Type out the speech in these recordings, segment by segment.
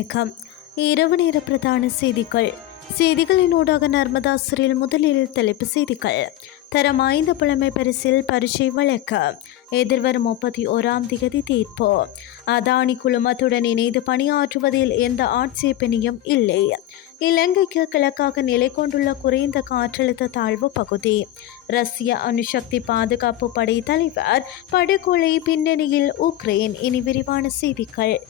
வணக்கம். இரவு நேர பிரதான செய்திகள். செய்திகளினூடாக நர்மதா சிறில் முதலில் தலைப்பு செய்திகள். தரம் ஐந்து புலமை பரிசில் பரீட்சை வழக்கு. எதிர்வரும் முப்பத்தி ஓராம் திகதி தீர்ப்பு. அதானி குழுமத்துடன் இணைந்து பணியாற்றுவதில் எந்த ஆட்சேபனையும் இல்லை. இலங்கைக்கு கிழக்காக நிலை கொண்டுள்ள குறைந்த காற்றழுத்த தாழ்வு பகுதி. ரஷ்ய அணுசக்தி பாதுகாப்பு படை தலைவர் படுகொலை பின்னணியில் உக்ரைன். இனி விரிவான செய்திகள்.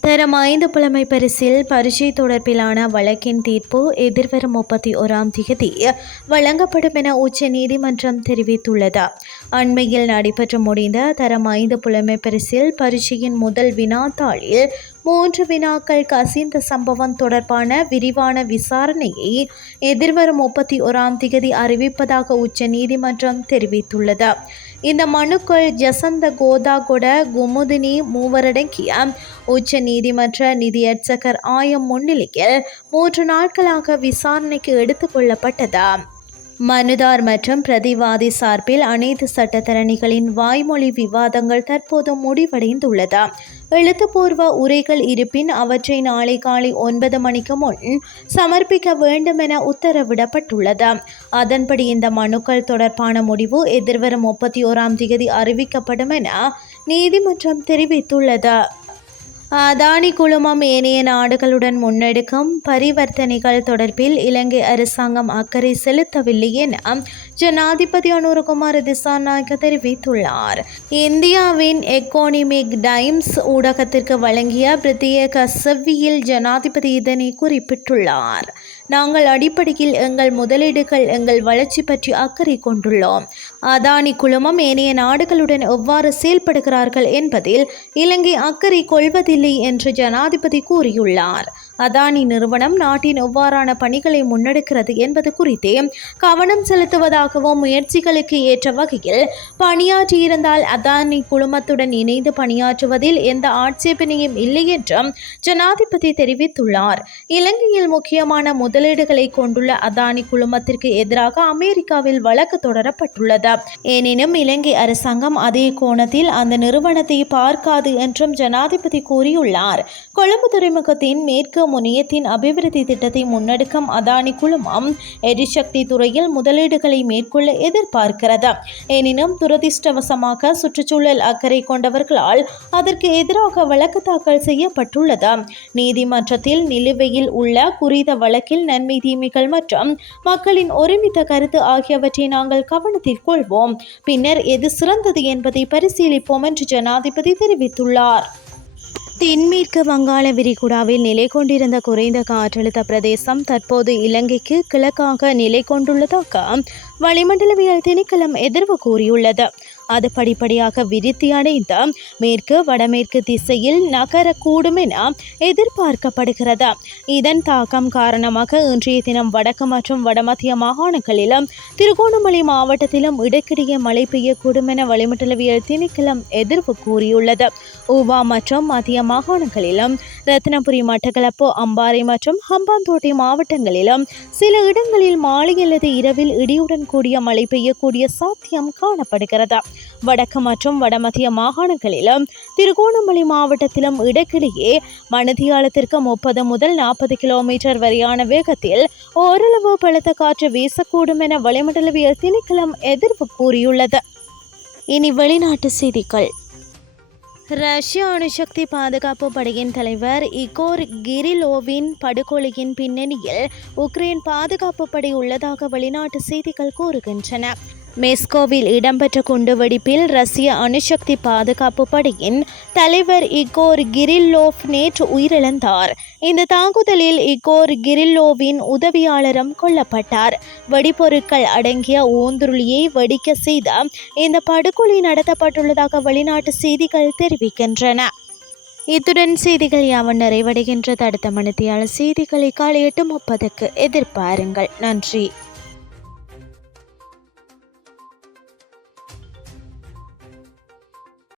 தரம் ஐந்து புலமை பரிசில் பரீட்சை தொடர்பிலான வழக்கின் தீர்ப்பு எதிர்வரும் முப்பத்தி ஓராம் தேதி வழங்கப்படும் என உச்ச நீதிமன்றம் தெரிவித்துள்ளது. அண்மையில் நடைபெற்று முடிந்த தரம் ஐந்து புலமை பரிசில் பரீட்சையின் முதல் வினாத்தாளில் மூன்று வினாக்கள் கசிந்த சம்பவம் தொடர்பான விரிவான விசாரணையை எதிர்வரும் முப்பத்தி ஓராம் தேதி அறிவிப்பதாக உச்ச நீதிமன்றம் தெரிவித்துள்ளது. இந்த மனுக்கள் ஜசந்த கோதாகொட குமுதினி மூவரடங்கிய. உச்ச நீதிமன்ற நிதியர்ச்சகர் ஆயம் முன்னிலையில் மூன்று நாட்களாக விசாரணைக்கு எடுத்துக்கொள்ளப்பட்டது மனுதார் மற்றும் பிரதிவாதி சார்பில் அனைத்து சட்டத்தரணிகளின் வாய்மொழி விவாதங்கள் தற்போது முடிவடைந்துள்ளதா. எழுத்துப்பூர்வ உரைகள் இருப்பின் அவற்றை நாளை காலை ஒன்பது மணிக்கு முன் சமர்ப்பிக்க வேண்டும் என உத்தரவிடப்பட்டுள்ளது. அதன்படி இந்த மனுக்கள் தொடர்பான முடிவு எதிர்வரும் முப்பத்தி ஓராம் தேதி அறிவிக்கப்படும் என நீதிமன்றம் தெரிவித்துள்ளது. அதானி குழுமம் ஏனைய நாடுகளுடன் முன்னெடுக்கும் பரிவர்த்தனைகள் தொடர்பில் இலங்கை அரசாங்கம் அக்கறை செலுத்தவில்லை என ஜனாதிபதி அனுரகுமார் திசாநாயக்க தெரிவித்துள்ளார். இந்தியாவின் எக்கோனிமிக் டைம்ஸ் ஊடகத்திற்கு வழங்கிய பிரத்யேக செவ்வியில் ஜனாதிபதி இதனை குறிப்பிட்டுள்ளார். நாங்கள் அடிப்படையில் எங்கள் முதலீடுகள் எங்கள் வளர்ச்சி பற்றி அக்கறை கொண்டுள்ளோம். அதானி குழுமம் ஏனைய நாடுகளுடன் எவ்வாறு செயல்படுகிறார்கள் என்பதில் இலங்கை அக்கறை கொள்வதில்லை என்று ஜனாதிபதி கூறியுள்ளார். அதானி நிறுவனம் நாட்டின் எவ்வாறான பணிகளை முன்னெடுக்கிறது என்பது குறித்தே கவனம் செலுத்துவதாகவும் முயற்சிகளுக்கு ஏற்ற வகையில் பணியாற்றியிருந்தால் அதானி குழுமத்துடன் இணைந்து பணியாற்றுவதில் எந்த ஆட்சேபனையும் இல்லை என்றும் ஜனாதிபதி தெரிவித்துள்ளார். இலங்கையில் முக்கியமான முதலீடுகளை கொண்டுள்ள அதானி குழுமத்திற்கு எதிராக அமெரிக்காவில் வழக்கு தொடரப்பட்டுள்ளது. எனினும் இலங்கை அரசாங்கம் அதே கோணத்தில் அந்த நிறுவனத்தை பார்க்காது என்றும் ஜனாதிபதி கூறியுள்ளார். கொழும்பு துறைமுகத்தின் மேற்கு முனையத்தின் அபிவிருத்தி திட்டத்தை முன்னெடுக்கும் அதானி குழுமம் எரிசக்தி துறையில் முதலீடுகளை மேற்கொள்ள எதிர்பார்க்கிறது. எனினும் துரதிர்ஷ்டவசமாக சுற்றுச்சூழல் அக்கறை கொண்டவர்களால் அதற்கு எதிராக வழக்கு தாக்கல் செய்யப்பட்டுள்ளது. நீதிமன்றத்தில் நிலுவையில் உள்ள குறித்த வழக்கில் நன்மை தீமைகள் மற்றும் மக்களின் ஒருமித்த கருத்து ஆகியவற்றை நாங்கள் கவனத்தில் கொள்வோம். பின்னர் எது சிறந்தது என்பதை பரிசீலிப்போம் என்று ஜனாதிபதி தெரிவித்துள்ளார். தென்மேற்கு வங்காள விரிகுடாவில் நிலை கொண்டிருந்த குறைந்த காற்றழுத்த பிரதேசம் தற்போது இலங்கைக்கு கிழக்காக நிலை கொண்டுள்ளதாக வளிமண்டலவியல் திணைக்களம் எதிர்வு கூறியுள்ளது. அது படிப்படியாக விருத்தி அடைந்த மேற்கு வடமேற்கு திசையில் நகரக்கூடும் என எதிர்பார்க்கப்படுகிறது. இதன் தாக்கம் காரணமாக இன்றைய தினம் வடக்கு மற்றும் வடமத்திய மாகாணங்களிலும் திருகோணமலை மாவட்டத்திலும் இடைக்கிடையே மழை பெய்யக்கூடும் என வளிமண்டலவியல் திணைக்களம் எதிர்ப்பு கூறியுள்ளது. ஊவா மற்றும் மத்திய மாகாணங்களிலும் ரத்னபுரி மட்டக்களப்பு அம்பாறை மற்றும் ஹம்பாந்தோட்டை மாவட்டங்களிலும் சில இடங்களில் மாலை அல்லது இரவில் இடியுடன் கூடிய மழை பெய்யக்கூடிய சாத்தியம் காணப்படுகிறது. வடக்கு மற்றும் வடமத்திய மாகாணங்களிலும் திருகோணமலை மாவட்டத்திலும் இடைக்கிடையே மணித்தியாலத்திற்கு முப்பது முதல் நாற்பது கிலோமீட்டர் வரையான வேகத்தில் ஓரளவு பலத்த காற்று வீசக்கூடும் என வளிமண்டலவியல் திணைக்களம் எதிர்ப்பு கூறியுள்ளது. இனி வெளிநாட்டு செய்திகள். ரஷ்ய அணுசக்தி பாதுகாப்பு படையின் தலைவர் இகோர் கிரிலோவின் படுகொலையின் பின்னணியில் உக்ரைன் பாதுகாப்பு படை உள்ளதாக வெளிநாட்டு செய்திகள் கூறுகின்றன. மெஸ்கோவில் இடம்பெற்ற குண்டுவெடிப்பில் ரஷ்ய அணுசக்தி பாதுகாப்பு படையின் தலைவர் இகோர் கிரில்லோவ் நேற்று உயிரிழந்தார். இந்த தாக்குதலில் இகோர் கிரில்லோவின் உதவியாளரும் கொல்லப்பட்டார். வெடிபொருட்கள் அடங்கிய ஊந்துருளியை வெடிக்க செய்த இந்த படுகொலை நடத்தப்பட்டுள்ளதாக வெளிநாட்டு செய்திகள் தெரிவிக்கின்றன. இத்துடன் செய்திகள் யாவன் நிறைவடைகின்றது. அடுத்த மணித்தியால செய்திகளை காலை எட்டு முப்பதுக்கு எதிர்பாருங்கள். நன்றி.